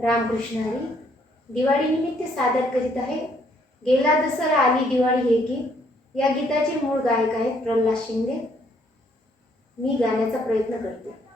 रामकृष्ण हरी. दिवाळीनिमित्त सादर करीत आहे. गेला दसरा आली दिवाळी हे गीत. या गीताचे मूळ गायक आहेत प्रल्हाद शिंदे. मी गाण्याचा प्रयत्न करते.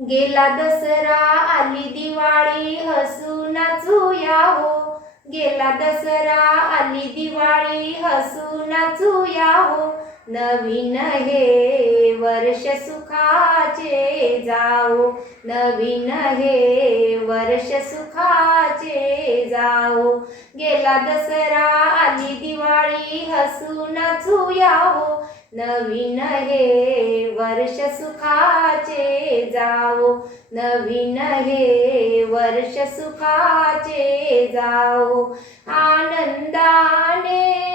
गेला दसरा आली दिवाळी हसू नाचूया हो. गेला दसरा आली दिवाळी हसू नाचूया हो. नवीन हे वर्ष सुखाचे जाओ नवीन हे वर्ष सुखाचे जाओ गेला दसरा आली दिवाळी हसू नाचू याओ नवीन हे वर्ष सुखाचे जाओ नवीन हे वर्ष सुखाचे जाओ आनंदाने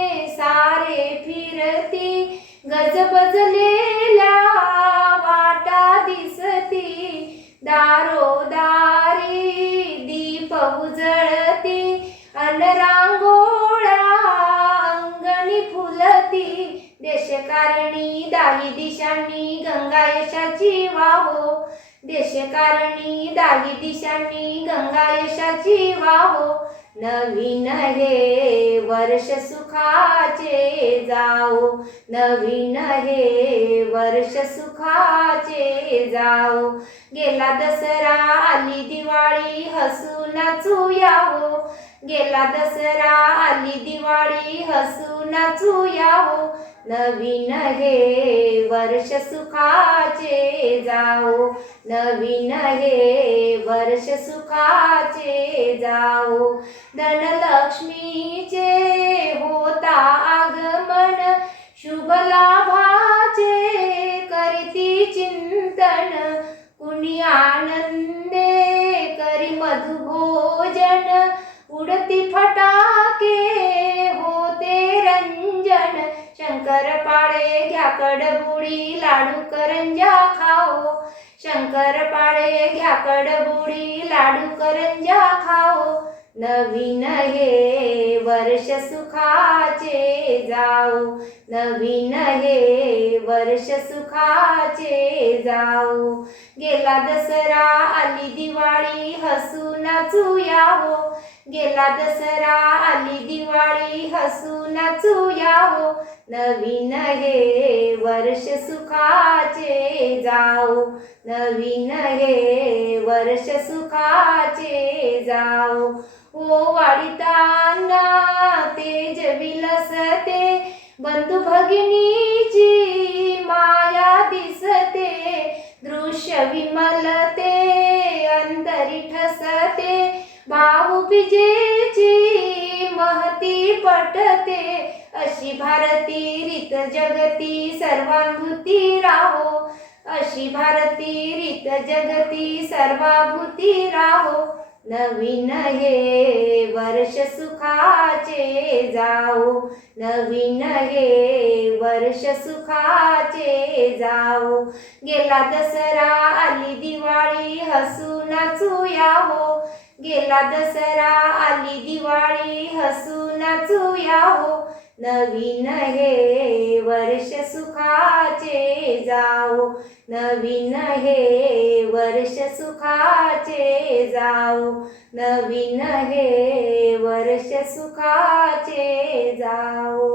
दारोदारी दीप उजळती अनरांगोळा अंगणी फुलती. देशकारणी दाही दिशांनी गंगा यशाची वाहो. देशकारणी दाही दिशांनी गंगा यशाची वाहो. नवीन हे वर्ष सुखाचे जाओ नवीन हे वर्ष सुखाचे जाओ गेला दसरा आली दिवाळी हसू नाचू याहो गेला दसरा आली दिवाळी हसू नाचू याहो नवीन हे वर्ष सुखाचे जाओ नवीन हे वर्ष सुखाचे जाओ धनलक्ष्मीचे होता आगमन. शुभ लाभाचे करीती चिंतन. कुणी आनंदे करी मधुभोजन. उडती फटा घ्याकड बुडी लाडू करंजा खाओ. शंकर पाळे घ्याकड बुडी लाडू करंजा खाओ. नवीन हे वर्ष सुखाचे जाऊ नवीन हे वर्ष सुखाचे जाऊ गेला दसरा आली दिवाळी हसू नाचू याहो गेला दसरा आली दिवाळी हसू नाचू याहो नवीन हे वर्ष सुखाचे जाओ नवीन हे वर्ष सुखाचे जाओ ओ वाढिताना तेज विलसते बंधू भगिनीची माया दिसते. दृश्य विमलते अंतरी ठसते. भाऊ बिजे पटते. अशी भारती रीत जगती सर्वांभूती राहो. अशी भारती रीत जगती सर्वाभूती राहो. नवीन हे वर्ष सुखाचे जाओ. नवीन हे वर्ष सुखाचे जाओ. गेला दसरा आली दिवाळी हसू नाचू यावो. गेला दसरा आली दिवाळी हसू नाचूया हो. नवीन हे वर्ष सुखाचे जाओ नवीन हे वर्ष सुखाचे जाओ नवीन हे वर्ष सुखाचे जाओ